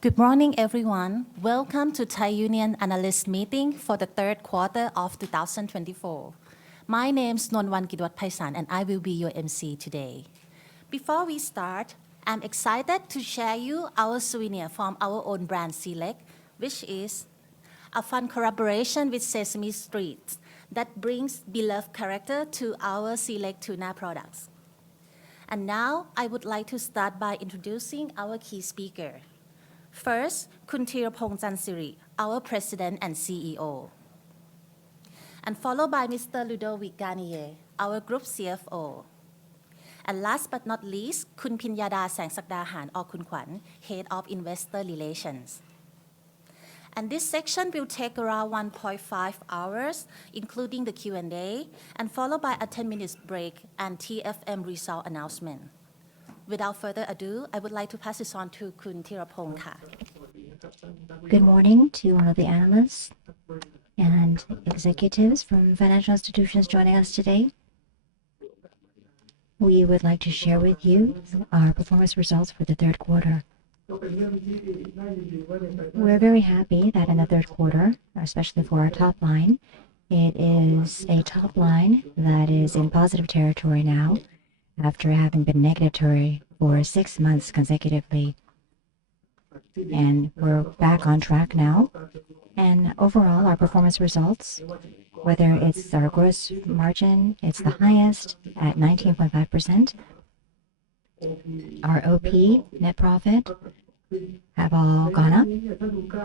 Good morning, everyone. Welcome to Thai Union Analyst Meeting for the third quarter of 2024. My name is Nonwan Kidwat-Phaisan, and I will be your MC today. Before we start, I'm excited to share you our souvenir from our own brand Select, which is a fun collaboration with Sesame Street that brings beloved character to our Select tuna products. And now I would like to start by introducing our key speaker. First, Khun Thiraphong Chansiri, our President and CEO. And followed by Mr. Ludovic Garnier, our Group CFO. And last but not least, Khun Pinyada Sangsakdahan or Khun Kwan, Head of Investor Relations. And this section will take around 1.5 hours, including the Q&A, and followed by a 10-minute break and TFM result announcement. Without further ado, I would like to pass this on to Khun Thiraphong. Good morning to all of the analysts and executives from financial institutions joining us today. We would like to share with you our performance results for the third quarter. We're very happy that in the third quarter, especially for our top line, it is a top line that is in positive territory now after having been negative territory for 6 months consecutively. And we're back on track now. And overall, our performance results, whether it's our gross margin, it's the highest at 19.5%. Our OP, net profit, have all gone up.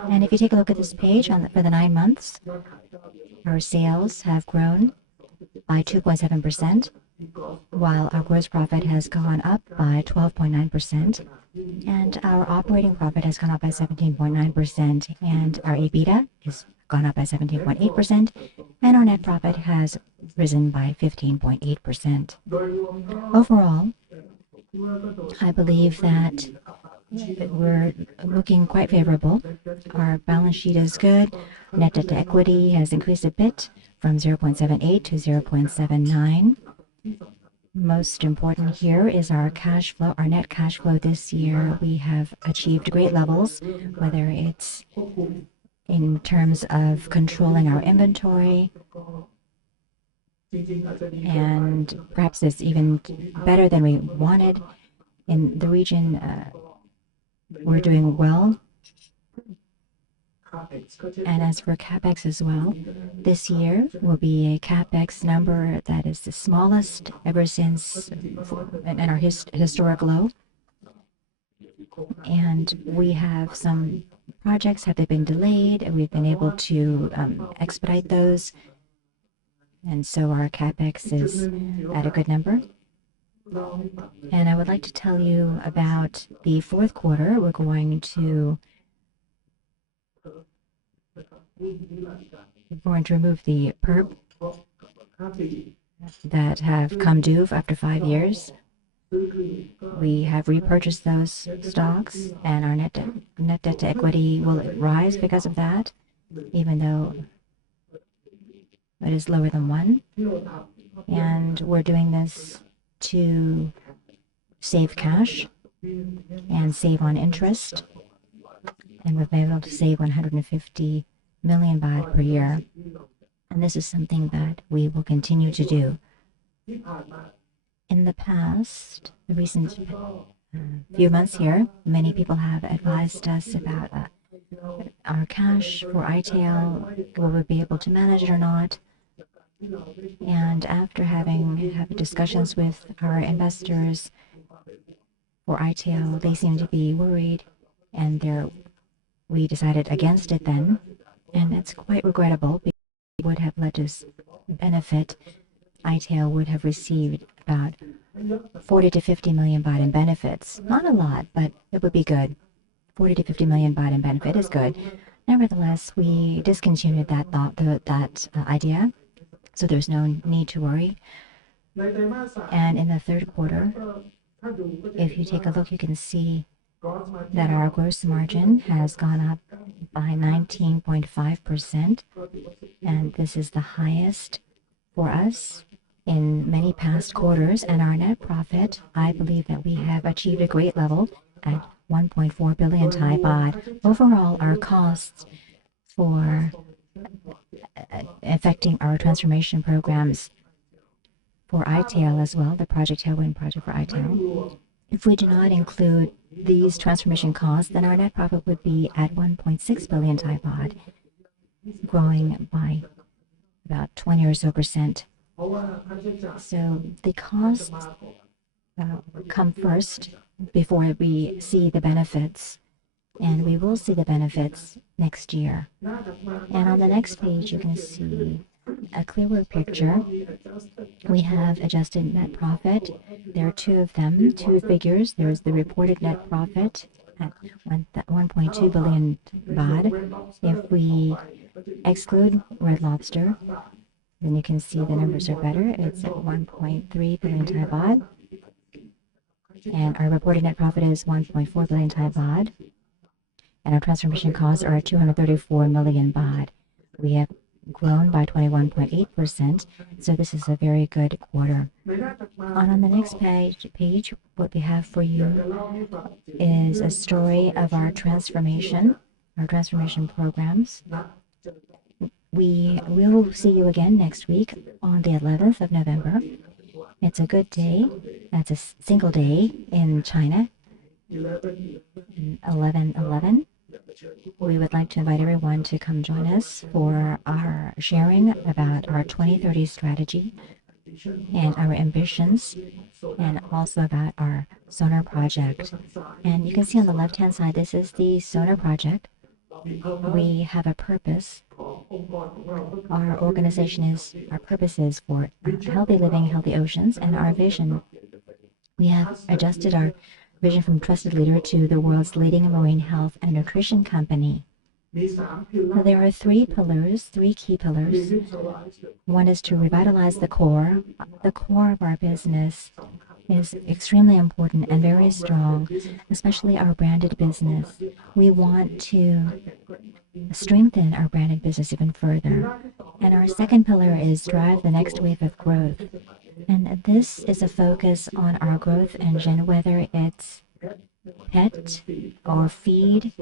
And if you take a look at this page for the 9 months, our sales have grown by 2.7%, while our gross profit has gone up by 12.9%, and our operating profit has gone up by 17.9%, and our EBITDA has gone up by 17.8%, and our net profit has risen by 15.8%. Overall, I believe that we're looking quite favorable. Our balance sheet is good. Net debt to equity has increased a bit from 0.78 to 0.79. Most important here is our cash flow, our net cash flow this year. We have achieved great levels, whether it's in terms of controlling our inventory, and perhaps it's even better than we wanted. In the region, we're doing well. And as for CapEx as well, this year will be a CapEx number that is the smallest ever since in our historic low. And we have some projects, have they been delayed? We've been able to expedite those. And so our CapEx is at a good number. And I would like to tell you about the fourth quarter. We're going to remove the PERP that have come due after 5 years. We have repurchased those stocks, and our net debt to equity will rise because of that, even though it is lower than 1. And we're doing this to save cash and save on interest. And we've been able to save 150 million baht per year. And this is something that we will continue to do. In the past, the recent few months here, many people have advised us about our cash for ITL, will we be able to manage it or not? And after having discussions with our investors for ITL, they seem to be worried, and we decided against it then, and it's quite regrettable because it would have let us benefit. ITL would have received about 40 to 50 million baht in benefits. Not a lot, but it would be good. 40 to 50 million baht in benefit is good. Nevertheless, we discontinued that idea, so there's no need to worry. And in the third quarter, if you take a look, you can see that our gross margin has gone up by 19.5%, and this is the highest for us in many past quarters. And our net profit, I believe that we have achieved a great level at 1.4 billion Thai baht. Overall, our costs for affecting our transformation programs for ITEL as well, the Project Tailwind project for ITEL. If we do not include these transformation costs, then our net profit would be at 1.6 billion Thai baht, growing by about 20 or so percent. So the costs come first before we see the benefits, and we will see the benefits next year. And on the next page, you can see a clearer picture. We have adjusted net profit. There are two of them, two figures. There's the reported net profit at 1.2 billion baht. If we exclude Red Lobster, then you can see the numbers are better. It's at 1.3 billion Thai baht. And our reported net profit is 1.4 billion Thai baht. And our transformation costs are 234 million baht. We have grown by 21.8%, so this is a very good quarter. On the next page, what we have for you is a story of our transformation programs. We will see you again next week on the 11th of November. It's a good day. That's a single day in China, 11/11. We would like to invite everyone to come join us for our sharing about our 2030 strategy and our ambitions, and also about our sonar project. And you can see on the left-hand side, this is the sonar project. We have a purpose. Our purpose is for healthy living, healthy oceans, and our vision. We have adjusted our vision from trusted leader to the world's leading marine health and nutrition company. Now, there are three key pillars. One is to revitalize the core. The core of our business is extremely important and very strong, especially our branded business. We want to strengthen our branded business even further. And our second pillar is drive the next wave of growth. And this is a focus on our growth engine, whether it's pet or feed.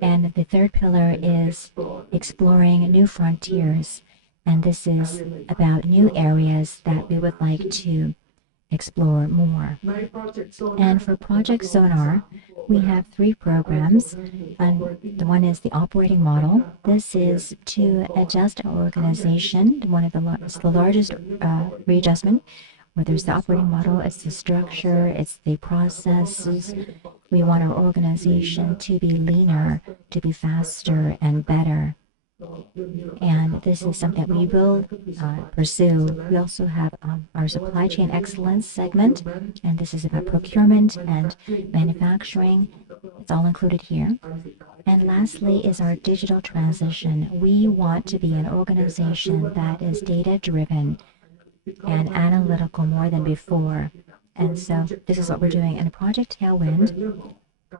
And the third pillar is exploring new frontiers. And this is about new areas that we would like to explore more. And for Project Sonar, we have 3 programs. And the one is the operating model. This is to adjust our organization. It's the largest readjustment. Whether it's the operating model, it's the structure, it's the processes. We want our organization to be leaner, to be faster and better. And this is something that we will pursue. We also have our supply chain excellence segment, and this is about procurement and manufacturing. It's all included here. And lastly is our digital transition. We want to be an organization that is data-driven and analytical more than before. And so this is what we're doing. And Project Tailwind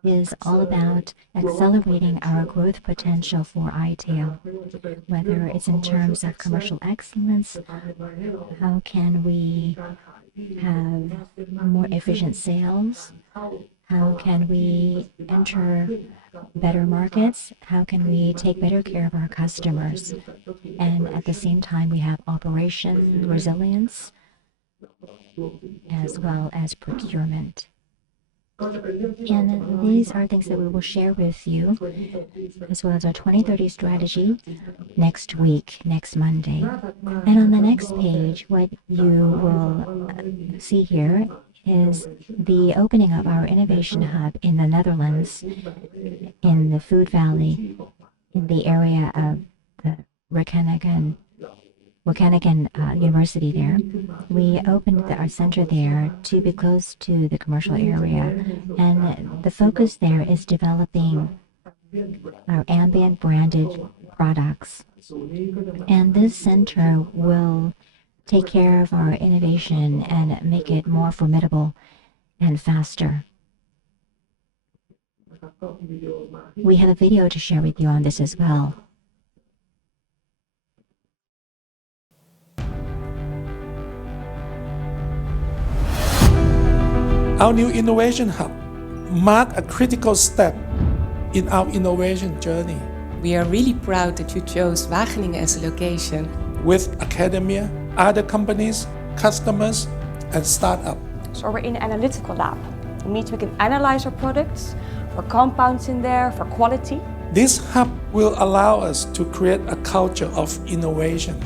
is all about accelerating our growth potential for ITEL, whether it's in terms of commercial excellence, how can we have more efficient sales, how can we enter better markets, how can we take better care of our customers, and at the same time we have operation resilience as well as procurement. And these are things that we will share with you, as well as our 2030 strategy next week, next Monday. And on the next page, what you will see here is the opening of our innovation hub in the Netherlands, in the Food Valley, in the area of the Wageningen University there. We opened our center there to be close to the commercial area, and the focus there is developing our ambient branded products. And this center will take care of our innovation and make it more formidable and faster. We have a video to share with you on this as well. Our new innovation hub mark a critical step in our innovation journey. We are really proud that you chose Wageningen as a location. With academia, other companies, customers, and startups. So we're in an analytical lab. It means we can analyze our products for compounds in there, for quality. This hub will allow us to create a culture of innovation.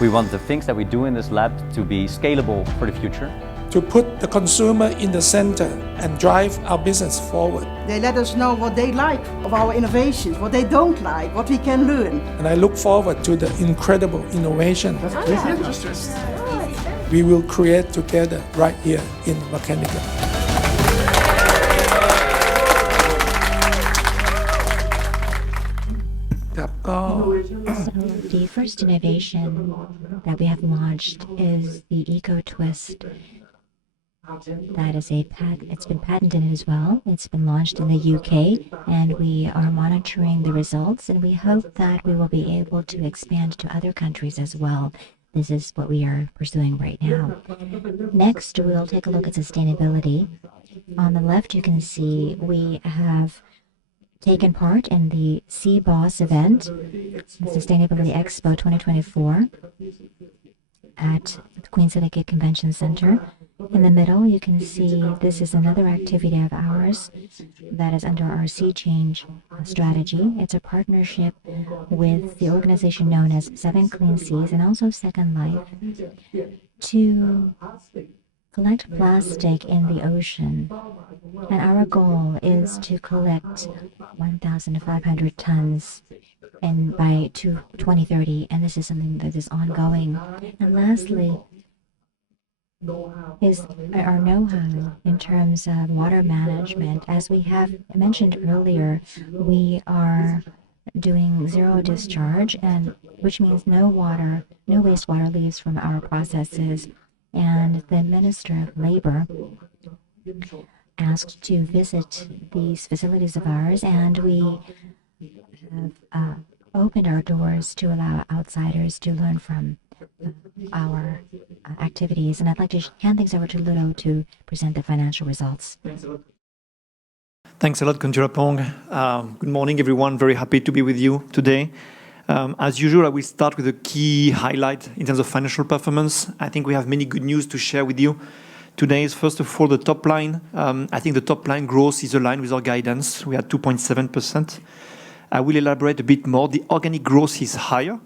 We want the things that we do in this lab to be scalable for the future. To put the consumer in the center and drive our business forward. They let us know what they like of our innovations, what they don't like, what we can learn. And I look forward to the incredible innovation we will create together right here in Wageningen. So the first innovation that we have launched is the Eco Twist. That is it's been patented as well. It's been launched in the UK, and we are monitoring the results, and we hope that we will be able to expand to other countries as well. This is what we are pursuing right now. Next, we'll take a look at sustainability. On the left, you can see we have taken part in the CBOSS event, the Sustainability Expo 2024, at the Queen's Ellicott Convention Center. In the middle, you can see this is another activity of ours that is under our Sea Change strategy. It's a partnership with the organization known as 7 Clean Seas and also Second Life to collect plastic in the ocean. And our goal is to collect 1,500 tons by 2030, and this is something that is ongoing. And lastly, is our know-how in terms of water management. As we have mentioned earlier, we are doing zero discharge, and which means no wastewater leaves from our processes. And the Minister of Labor asked to visit these facilities of ours, and we have opened our doors to allow outsiders to learn from our activities. And I'd like to hand things over to Ludo to present the financial results. Thanks a lot, Kunjurapong. Good morning, everyone. Very happy to be with you today. As usual, I will start with a key highlight in terms of financial performance. I think we have many good news to share with you. Today is, first of all, the top line. I think the top line growth is aligned with our guidance. We are 2.7%. I will elaborate a bit more. The organic growth is higher,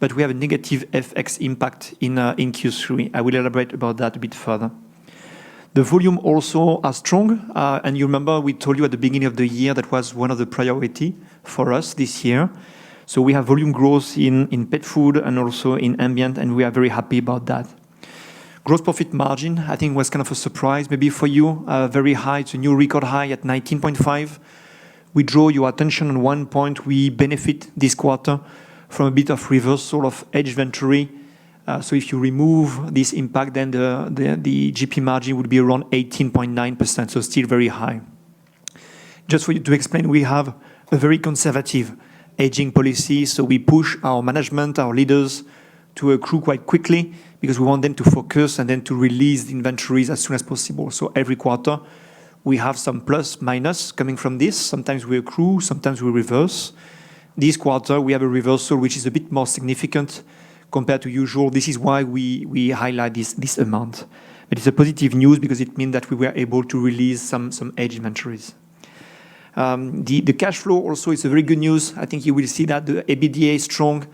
but we have a negative FX impact in Q3. I will elaborate about that a bit further. The volume also are strong, and you remember we told you at the beginning of the year that was one of the priority for us this year. So we have volume growth in pet food and also in ambient, and we are very happy about that. Gross profit margin, I think, was kind of a surprise maybe for you. Very high, it's a new record high at 19.5. We draw your attention on one point. We benefit this quarter from a bit of reversal of hedge inventory. So if you remove this impact, then the GP margin would be around 18.9%, so still very high. Just for you to explain, we have a very conservative hedging policy, so we push our management, our leaders, to accrue quite quickly because we want them to focus and then to release the inventories as soon as possible. So every quarter, we have some plus, minus coming from this. Sometimes we accrue, sometimes we reverse. This quarter, we have a reversal which is a bit more significant compared to usual. This is why we highlight this amount. But it's a positive news because it means that we were able to release some hedge inventories. The cash flow also is a very good news. I think you will see that the EBITDA is strong.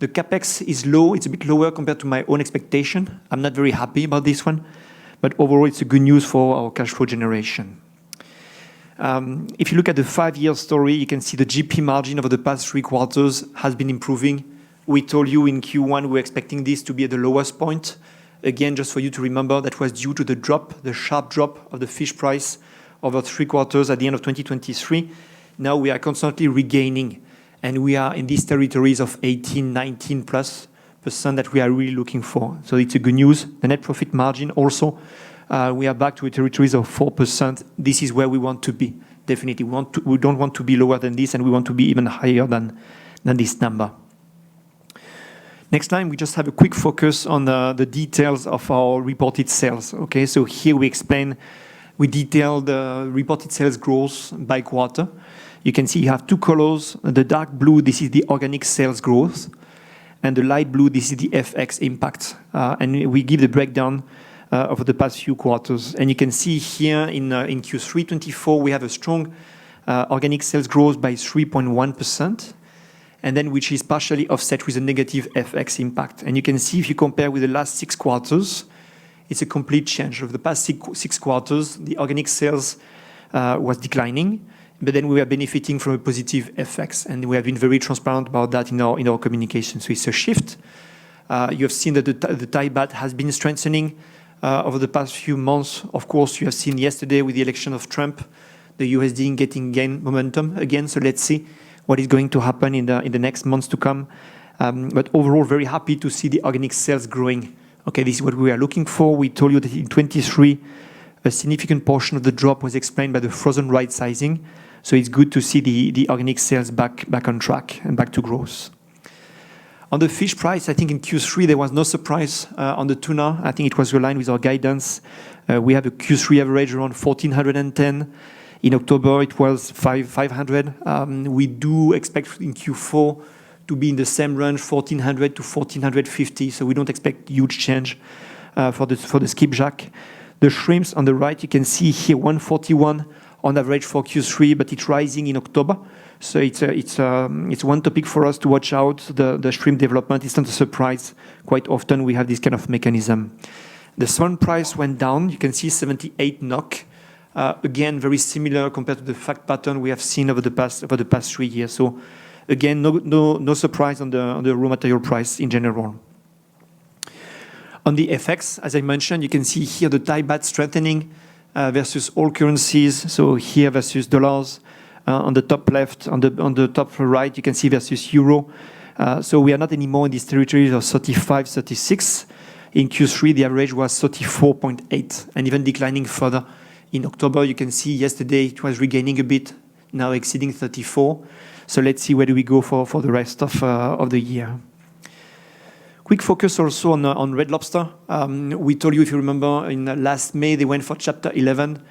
The CapEx is low. It's a bit lower compared to my own expectation. I'm not very happy about this one. But overall, it's a good news for our cash flow generation. If you look at the 5-year story, you can see the GP margin over the past 3 quarters has been improving. We told you in Q1 we were expecting this to be at the lowest point. Again, just for you to remember, that was due to the sharp drop of the fish price over 3 quarters at the end of 2023. Now we are constantly regaining, and we are in these territories of 18, 19 plus % that we are really looking for. So it's a good news. The net profit margin also, we are back to the territories of 4%. This is where we want to be. Definitely, we don't want to be lower than this, and we want to be even higher than this number. Next time, we just have a quick focus on the details of our reported sales. Okay, so here we explain we detail the reported sales growth by quarter. You can see you have two colors. The dark blue, this is the organic sales growth. And the light blue, this is the FX impact. And we give the breakdown over the past few quarters. And you can see here in Q3'24, we have a strong organic sales growth by 3.1%, and then which is partially offset with a negative FX impact. And you can see if you compare with the last 6 quarters, it's a complete change. Over the past six quarters, the organic sales was declining, but then we were benefiting from a positive FX, and we have been very transparent about that in our communication. So it's a shift. You have seen that the Thai baht has been strengthening over the past few months. Of course, you have seen yesterday with the election of Trump, the USD gain momentum again. So let's see what is going to happen in the next months to come. But overall, very happy to see the organic sales growing. Okay, this is what we are looking for. We told you that in 23, a significant portion of the drop was explained by the frozen right sizing. So it's good to see the organic sales back on track and back to growth. On the fish price, I think in Q3 there was no surprise on the tuna. I think it was aligned with our guidance. We have a Q3 average around 1,410. In October, it was 500. We do expect in Q4 to be in the same range, 1,400 to 1,450. So we don't expect huge change for the skipjack. The shrimps on the right, you can see here 141 on average for Q3, but it's rising in October. So it's one topic for us to watch out. The shrimp development is not a surprise. Quite often we have this kind of mechanism. The swan price went down. You can see 78 NOK. Again, very similar compared to the fact pattern we have seen over the past 3 years. So again, no surprise on the raw material price in general. On the FX, as I mentioned, you can see here the Thai baht strengthening versus all currencies. So here versus dollars. On the top left, on the top right, you can see versus euro. So we are not anymore in these territories of 35, 36. In Q3, the average was 34.8, and even declining further. In October, you can see yesterday it was regaining a bit, now exceeding 34. So let's see where do we go for the rest of the year. Quick focus also on Red Lobster. We told you, if you remember, in last May, they went for Chapter 11.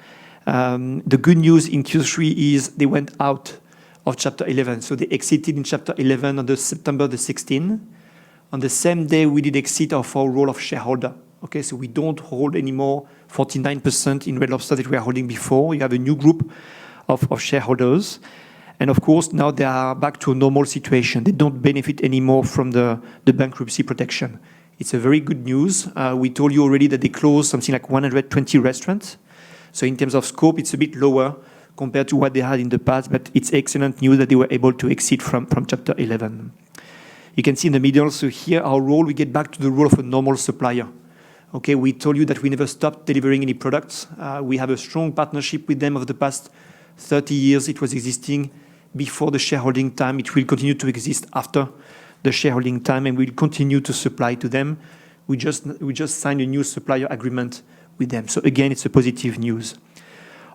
The good news in Q3 is they went out of Chapter 11. So they exited in Chapter 11 on September the 16th. On the same day, we did exit of our role of shareholder. Okay, so we don't hold anymore 49% in Red Lobster that we are holding before. You have a new group of shareholders. And of course, now they are back to a normal situation. They don't benefit anymore from the bankruptcy protection. It's a very good news. We told you already that they closed something like 120 restaurants. So in terms of scope, it's a bit lower compared to what they had in the past, but it's excellent news that they were able to exit from Chapter 11. You can see in the middle, so here our role, we get back to the role of a normal supplier. Okay, we told you that we never stopped delivering any products. We have a strong partnership with them over the past 30 years. It was existing before the shareholding time. It will continue to exist after the shareholding time, and we'll continue to supply to them. We just signed a new supplier agreement with them. So again, it's a positive news.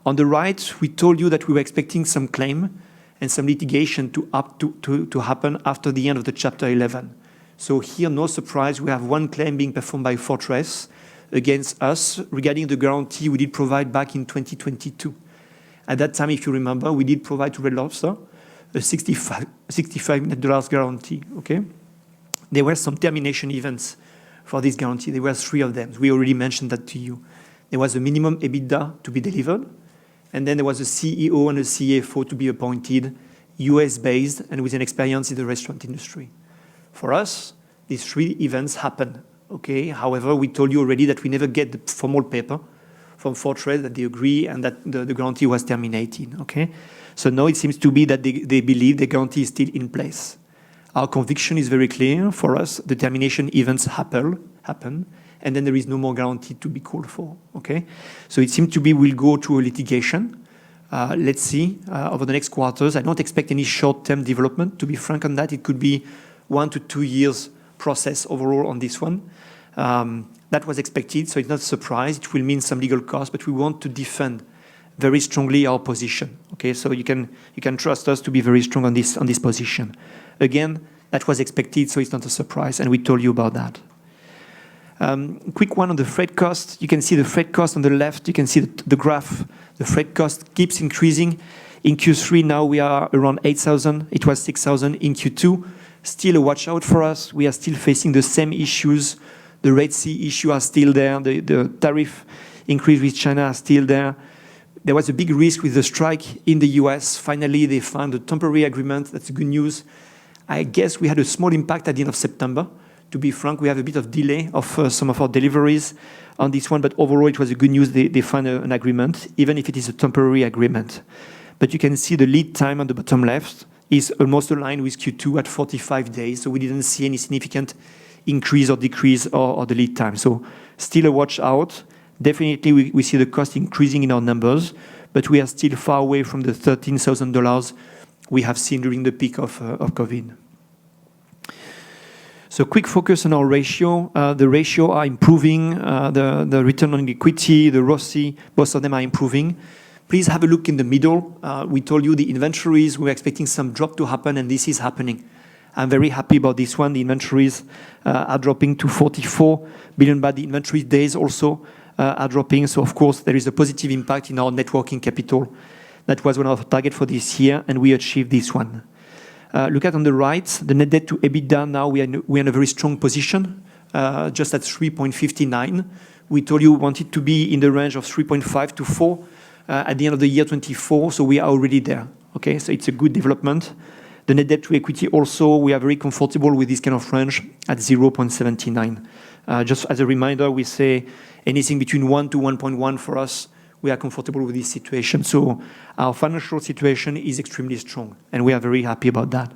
On the right, we told you that we were expecting some claim and some litigation to happen after the end of the Chapter 11. So here, no surprise, we have one claim being performed by Fortress against us regarding the guarantee we did provide back in 2022. At that time, if you remember, we did provide to Red Lobster a $65 million guarantee. Okay, there were some termination events for this guarantee. There were 3 of them. We already mentioned that to you. There was a minimum EBITDA to be delivered, and then there was a CEO and a CFO to be appointed, US-based and with an experience in the restaurant industry. For us, these 3 events happened. Okay. However, we told you already that we never get the formal paper from Fortress that they agree and that the guarantee was terminated. Okay. So now it seems to be that they believe the guarantee is still in place. Our conviction is very clear. For us, the termination events happen, and then there is no more guarantee to be called for. Okay. So it seems to be we'll go to a litigation. Let's see over the next quarters. I don't expect any short-term development. To be frank on that, it could be 1 to 2 years process overall on this one. That was expected, so it's not a surprise. It will mean some legal costs, but we want to defend very strongly our position. Okay, so you can trust us to be very strong on this position. Again, that was expected, so it's not a surprise, and we told you about that. Quick one on the freight cost. You can see the freight cost on the left. You can see the graph. The freight cost keeps increasing. In Q3 now we are around 8,000. It was 6,000 in Q2. Still a watch out for us. We are still facing the same issues. The Red Sea issue are still there. The tariff increase with China are still there. There was a big risk with the strike in the US. Finally, they found a temporary agreement. That's good news. I guess we had a small impact at the end of September. To be frank, we have a bit of delay of some of our deliveries on this one, but overall it was a good news. They found an agreement, even if it is a temporary agreement. But you can see the lead time on the bottom left is almost aligned with Q2 at 45 days. So we didn't see any significant increase or decrease or the lead time. So still a watch out. Definitely we see the cost increasing in our numbers, but we are still far away from the $13,000 we have seen during the peak of COVID. So quick focus on our ratio. The ratio are improving. The return on equity, the ROCE, both of them are improving. Please have a look in the middle. We told you the inventories, we were expecting some drop to happen, and this is happening. I'm very happy about this one. The inventories are dropping to 44 billion baht. The inventory days also are dropping. So of course, there is a positive impact in our net working capital. That was one of our targets for this year, and we achieved this one. Look at on the right, the net debt to EBITDA now, we're in a very strong position, just at 3.59. We told you we wanted to be in the range of 3.5 to 4 at the end of the year 24, so we are already there. Okay, so it's a good development. The net debt to equity also, we are very comfortable with this kind of range at 0.79. Just as a reminder, we say anything between 1 to 1.1 for us, we are comfortable with this situation. So our financial situation is extremely strong, and we are very happy about that.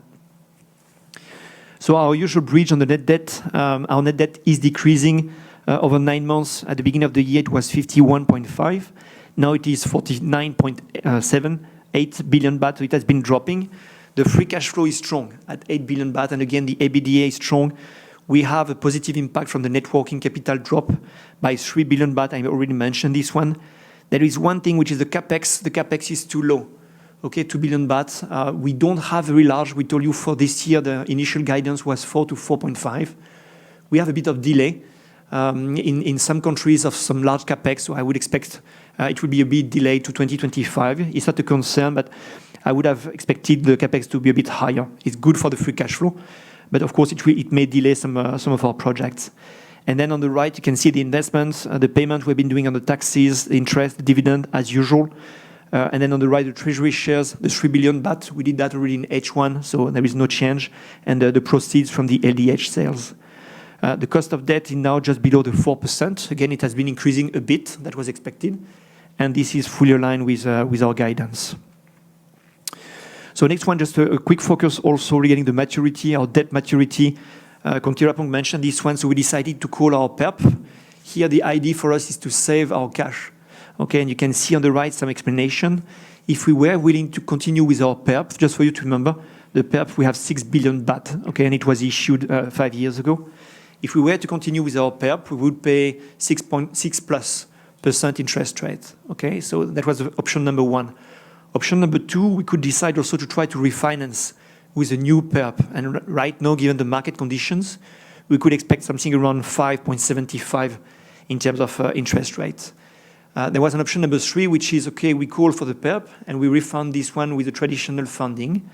So our usual bridge on the net debt, our net debt is decreasing over 9 months. At the beginning of the year, it was 51.5. Now it is 49.78 billion baht. So it has been dropping. The free cash flow is strong at 8 billion baht. And again, the EBITDA is strong. We have a positive impact from the net working capital drop by 3 billion baht. I already mentioned this one. There is one thing, which is the CapEx. The CapEx is too low. Okay, 2 billion baht. We don't have very large. We told you for this year, the initial guidance was 4 to 4.5. We have a bit of delay in some countries of some large CapEx. So I would expect it will be a bit delayed to 2025. It's not a concern, but I would have expected the CapEx to be a bit higher. It's good for the free cash flow, but of course it may delay some of our projects. And then on the right, you can see the investments, the payment we've been doing on the taxes, the interest, the dividend, as usual. And then on the right, the treasury shares, the 3 billion baht. We did that already in H1, so there is no change. And the proceeds from the LDH sales. The cost of debt is now just below the 4%. Again, it has been increasing a bit. That was expected. And this is fully aligned with our guidance. So next one, just a quick focus also regarding the maturity, our debt maturity. Khun Thiraphong mentioned this one, so we decided to call our PERP. Here, the idea for us is to save our cash. Okay, and you can see on the right some explanation. If we were willing to continue with our PERP, just for you to remember, the PERP, we have 6 billion baht, okay, and it was issued 5 years ago. If we were to continue with our PERP, we would pay 6.6% interest rate. Okay, so that was option number one. Option number two, we could decide also to try to refinance with a new PERP. And right now, given the market conditions, we could expect something around 5.75 in terms of interest rates. There was an option number three, which is, okay, we call for the PERP and we refund this one with the traditional funding.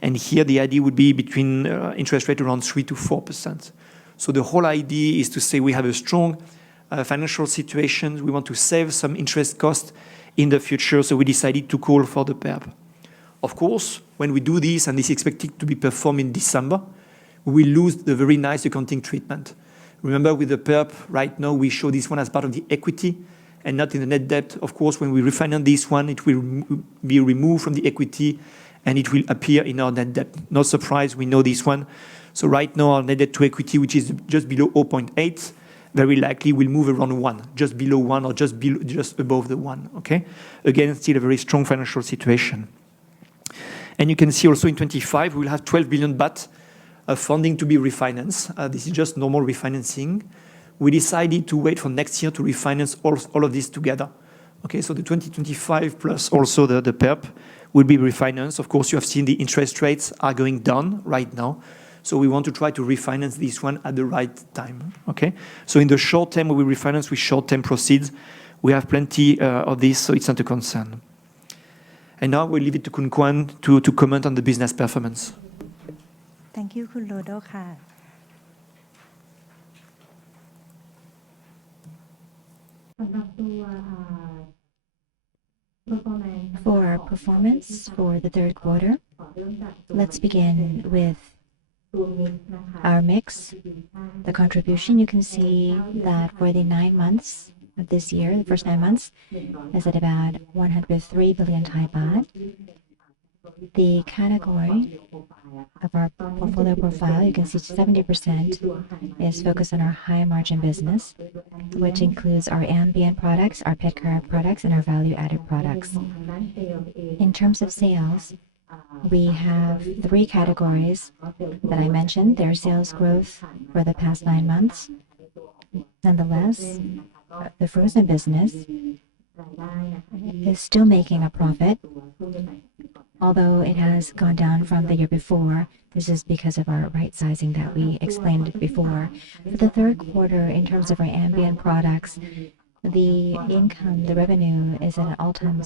And here the idea would be between interest rate around 3 to 4%. So the whole idea is to say we have a strong financial situation. We want to save some interest cost in the future. So we decided to call for the PERP. Of course, when we do this, and this is expected to be performed in December, we will lose the very nice accounting treatment. Remember, with the PERP, right now, we show this one as part of the equity and not in the net debt. Of course, when we refinance this one, it will be removed from the equity and it will appear in our net debt. No surprise, we know this one. So right now, our net debt to equity, which is just below 0.8, very likely will move around 1, just below 1 or just above the 1. Okay? Again, still a very strong financial situation. And you can see also in 25, we will have 12 billion baht of funding to be refinanced. This is just normal refinancing. We decided to wait for next year to refinance all of this together. Okay, so the 2025 plus also the PERP will be refinanced. Of course, you have seen the interest rates are going down right now. So we want to try to refinance this one at the right time. Okay. So in the short term, we will refinance with short-term proceeds. We have plenty of this, so it's not a concern. And now we'll leave it to Kun Kwan to comment on the business performance. Thank you คุณโรโดค่ะ For our performance for the third quarter, let's begin with our mix. The contribution, you can see that for the 9 months of this year, the first 9 months, is at about 103 billion Thai baht. The category of our portfolio profile, you can see 70% is focused on our high margin business, which includes our ambient products, our pet care products, and our value-added products. In terms of sales, we have 3 categories that I mentioned. Their sales growth for the past 9 months. Nonetheless, the frozen business is still making a profit, although it has gone down from the year before. This is because of our right sizing that we explained before. For the third quarter, in terms of our ambient products, the income, the revenue is at an all-time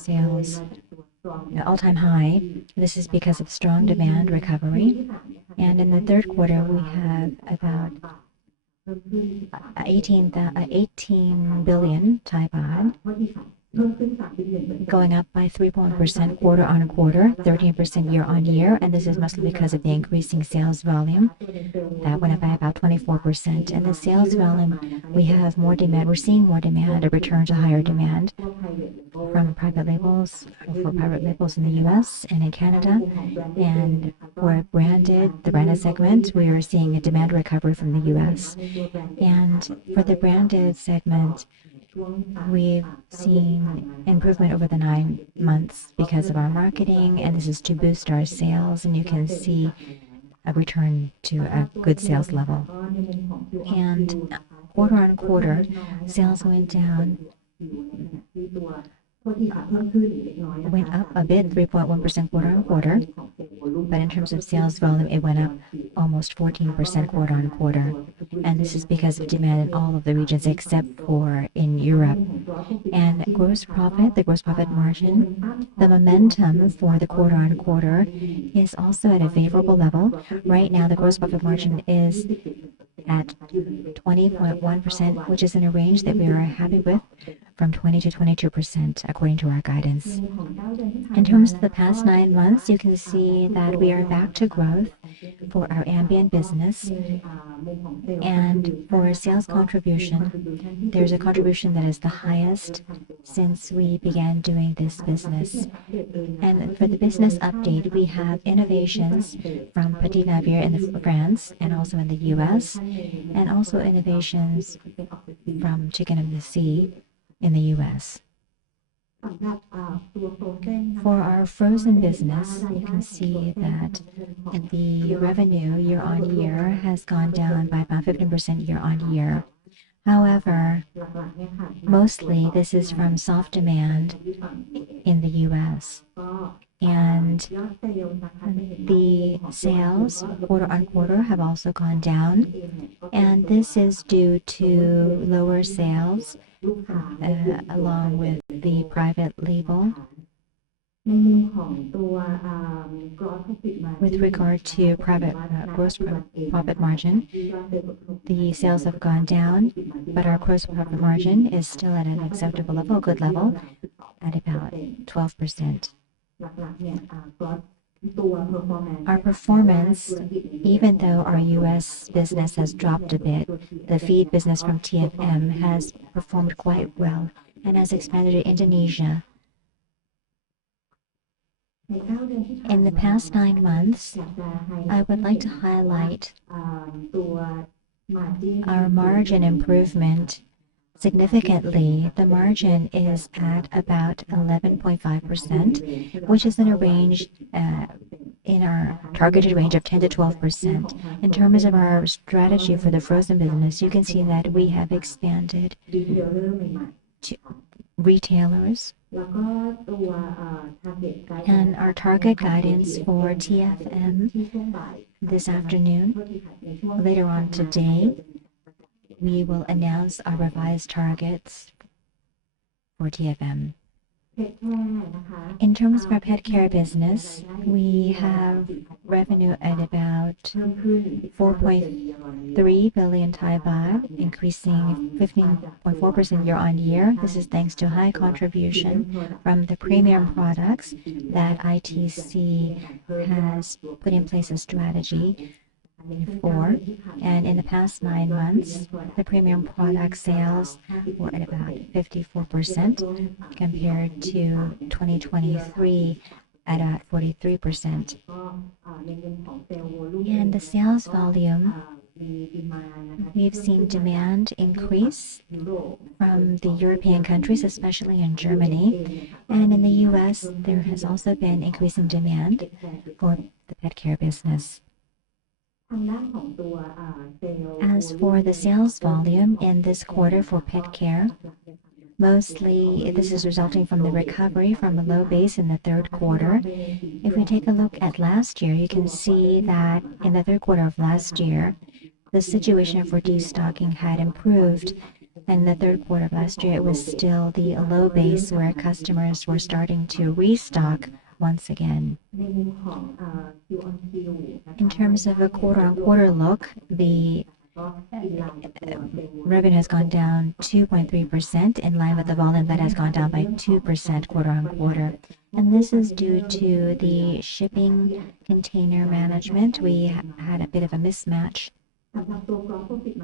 high. This is because of strong demand recovery. And in the third quarter, we have about 18 billion Thai baht, going up by 3% quarter-on-quarter, 13% year-on-year, and this is mostly because of the increasing sales volume that went up by about 24%. And the sales volume, we have more demand. We're seeing more demand, a return to higher demand from private labels, for private labels in the U.S. and in Canada, and for the branded segment, we are seeing a demand recovery from the U.S. And for the branded segment, we've seen improvement over the 9 months because of our marketing, and this is to boost our sales, and you can see a return to a good sales level. And quarter-on-quarter, sales went up a bit, 3.1% quarter-on-quarter, but in terms of sales volume, it went up almost 14% quarter-on-quarter, and this is because of demand in all of the regions except for in Europe. And the gross profit margin, the momentum for the quarter-on-quarter is also at a favorable level. Right now, the gross profit margin is at 20.1%, which is in a range that we are happy with, from 20 to 22% according to our guidance. In terms of the past 9 months, you can see that we are back to growth for our ambient business. And for sales contribution, there's a contribution that is the highest since we began doing this business. And for the business update, we have innovations from Petit Navire in France and also in the US, and also innovations from Chicken of the Sea in the US. For our frozen business, you can see that the revenue year-on-year has gone down by about 15% year-on-year. However, mostly this is from soft demand in the US. And the sales quarter-on-quarter have also gone down, and this is due to lower sales along with the private label. With regard to gross profit margin, the sales have gone down, but our gross profit margin is still at an acceptable level, a good level, at about 12%. Our performance, even though our US business has dropped a bit, the feed business from TFM has performed quite well and has expanded to Indonesia. In the past 9 months, I would like to highlight our margin improvement. Significantly, the margin is at about 11.5%, which is in a range, in our targeted range of 10 to 12%. In terms of our strategy for the frozen business, you can see that we have expanded retailers. And our target guidance for TFM this afternoon, later on today, we will announce our revised targets for TFM. In terms of our pet care business, we have revenue at about 4.3 billion Thai baht, increasing 15.4% year-on-year. This is thanks to high contribution from the premium products that ITC has put in place a strategy for. And in the past 9 months, the premium product sales were at about 54% compared to 2023 at 43%. And the sales volume, we've seen demand increase from the European countries, especially in Germany. And in the US, there has also been increasing demand for the pet care business. As for the sales volume in this quarter for pet care, mostly this is resulting from the recovery from a low base in the third quarter. If we take a look at last year, you can see that in the third quarter of last year, the situation for destocking had improved. And in the third quarter of last year, it was still the low base where customers were starting to restock once again. In terms of a quarter-on-quarter look, the revenue has gone down 2.3% in line with the volume that has gone down by 2% quarter-on-quarter. And this is due to the shipping container management. We had a bit of a mismatch.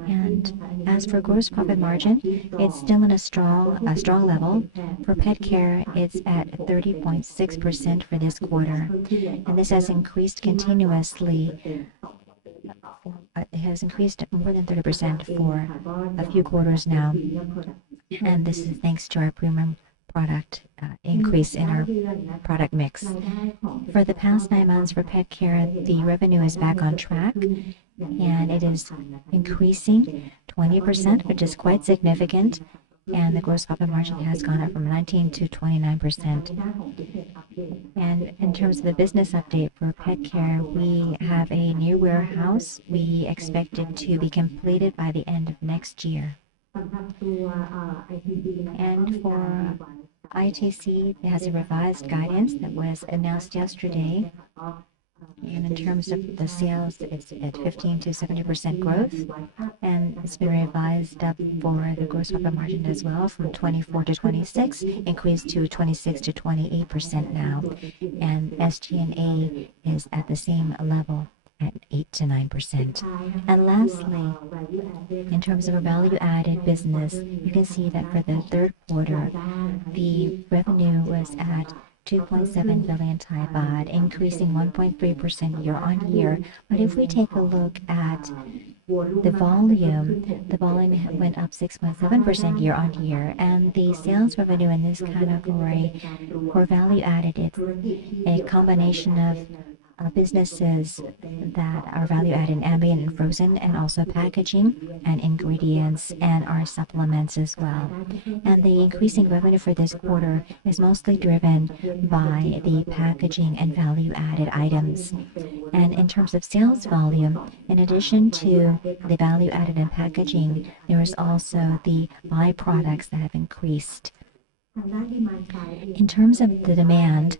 And as for gross profit margin, it's still in a strong level. For pet care, it's at 30.6% for this quarter. And this has increased continuously. It has increased more than 30% for a few quarters now. And this is thanks to our premium product increase in our product mix. For the past 9 months for pet care, the revenue is back on track. And it is increasing 20%, which is quite significant. And the gross profit margin has gone up from 19% to 29%. And in terms of the business update for pet care, we have a new warehouse. We expect it to be completed by the end of next year. And for ITC, it has a revised guidance that was announced yesterday. And in terms of the sales, it's at 15 to 70% growth. And it's been revised up for the gross profit margin as well from 24 to 26, increased to 26 to 28% now. And SG&A is at the same level at 8 to 9%. And lastly, in terms of a value-added business, you can see that for the third quarter, the revenue was at 2.7 billion Thai baht, increasing 1.3% year-on-year. But if we take a look at the volume went up 6.7% year-on-year. And the sales revenue in this category for value-added, it's a combination of businesses that are value-added in ambient and frozen, and also packaging and ingredients and our supplements as well. And the increasing revenue for this quarter is mostly driven by the packaging and value-added items. And in terms of sales volume, in addition to the value-added and packaging, there is also the byproducts that have increased. In terms of the demand,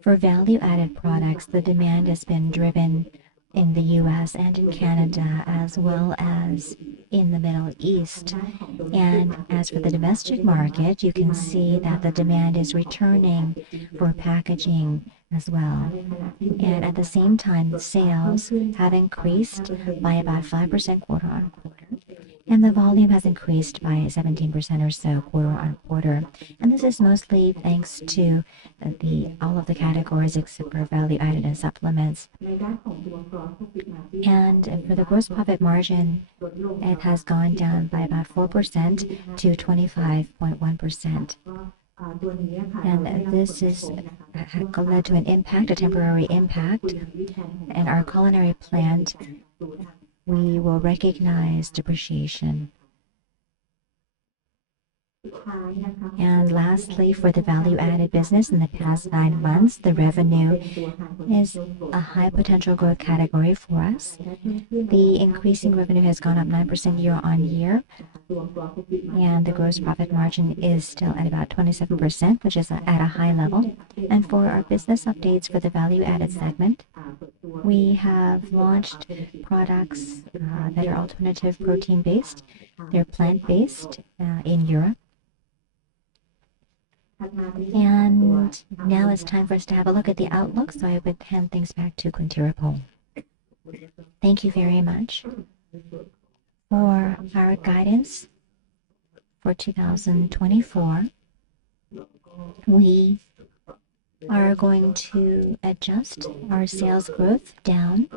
for value-added products, the demand has been driven in the US and in Canada, as well as in the Middle East. And as for the domestic market, you can see that the demand is returning for packaging as well. And at the same time, the sales have increased by about 5% quarter-on-quarter. And the volume has increased by 17% or so quarter-on-quarter. And this is mostly thanks to all of the categories except for value-added and supplements. And for the gross profit margin, it has gone down by about 4% to 25.1%. And this is led to an impact, a temporary impact. And our culinary plant, we will recognize depreciation. And lastly, for the value-added business in the past 9 months, the revenue is a high potential growth category for us. The increasing revenue has gone up 9% year on year, and the gross profit margin is still at about 27%, which is at a high level. And for our business updates for the value-added segment, we have launched products that are alternative protein-based. They're plant-based in Europe. And now it's time for us to have a look at the outlook, so I would hand things back to Kuntirapong. Thank you very much. For our guidance for 2024, we are going to adjust our sales growth down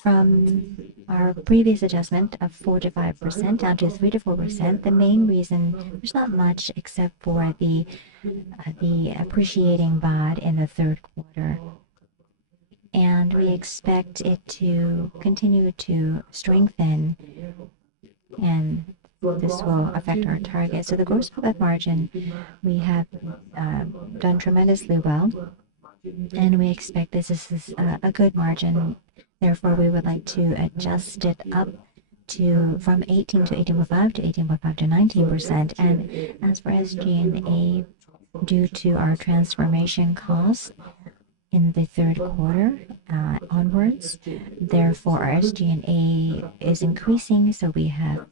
from our previous adjustment of 4 to 5% down to 3 to 4%. The main reason, there's not much except for the appreciating baht in the third quarter. And we expect it to continue to strengthen, and this will affect our target. So the gross profit margin, we have done tremendously well, and we expect this is a good margin. Therefore, we would like to adjust it up to from 18 to 18.5 to 18.5 to 19%. And as for SG&A, due to our transformation costs in the third quarter onwards, therefore our SG&A is increasing. So we have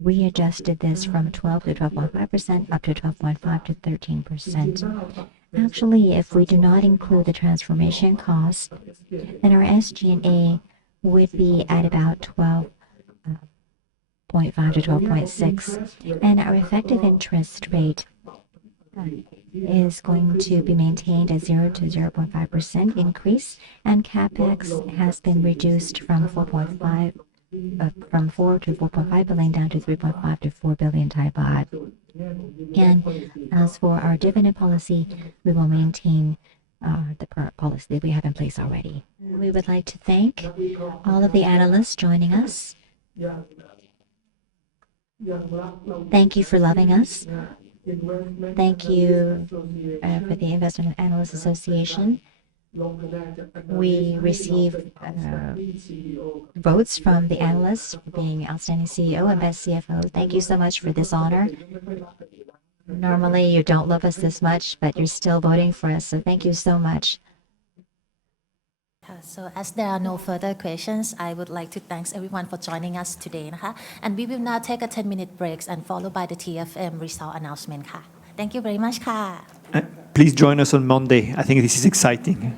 readjusted this from 12 to 12.5% up to 12.5 to 13%. Actually, if we do not include the transformation costs, then our SG&A would be at about 12.5 to 12.6, and our effective interest rate is going to be maintained at 0 to 0.5% increase, and capex has been reduced from 4 to 4.5 billion down to 3.5 to 4 billion Thai baht. And as for our dividend policy, we will maintain the policy that we have in place already. We would like to thank all of the analysts joining us. Thank you for loving us. Thank you for the Investment Analysts Association. We receive votes from the analysts for being outstanding CEO and best CFO. Thank you so much for this honor. Normally you don't love us this much, but you're still voting for us, so thank you so much. So as there are no further questions, I would like to thank everyone for joining us today. And we will now take a 10-minute break and followed by the TFM result announcement. Thank you very much. Please join us on Monday. I think this is exciting.